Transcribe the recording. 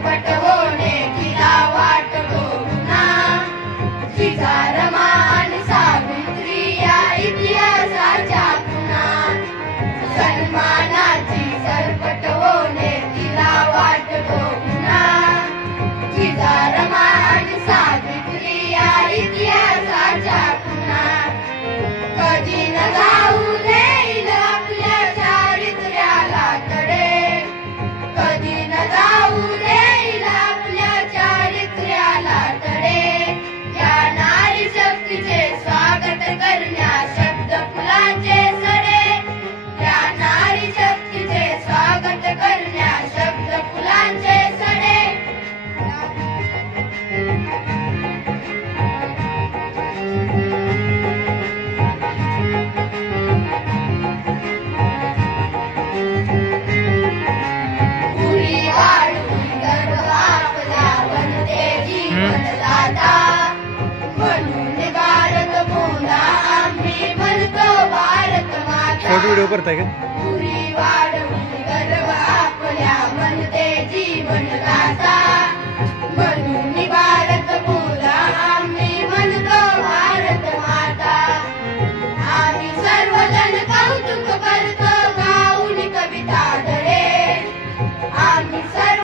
सरपट होणे तिला वाट बघुना, जिजा रमा आणि सावित्री या इतिहासाच्या खुणा, सन्मानाची सरपट होणे तिला वाट बघुना, जिजा रमा आणि सावित्री या इतिहासाच्या खुणा, कधी न जाऊ देईल आपल्या चारित्र्याला तडे, कधी न जाऊ देईल आपल्या चारित्र्याला तडे, या नारी शक्तीचे स्वागत करण्या शब्द फुलांचे सडे, या नारी शक्तीचे स्वागत करण्या शब्द फुलांचे सडे. उरी वाढून गर्व आपला बनते जीवनदाता, म्हणून भारत बोला आम्ही म्हणतो भारत माता. फोटो व्हिडिओ करताय का? उरी वाढून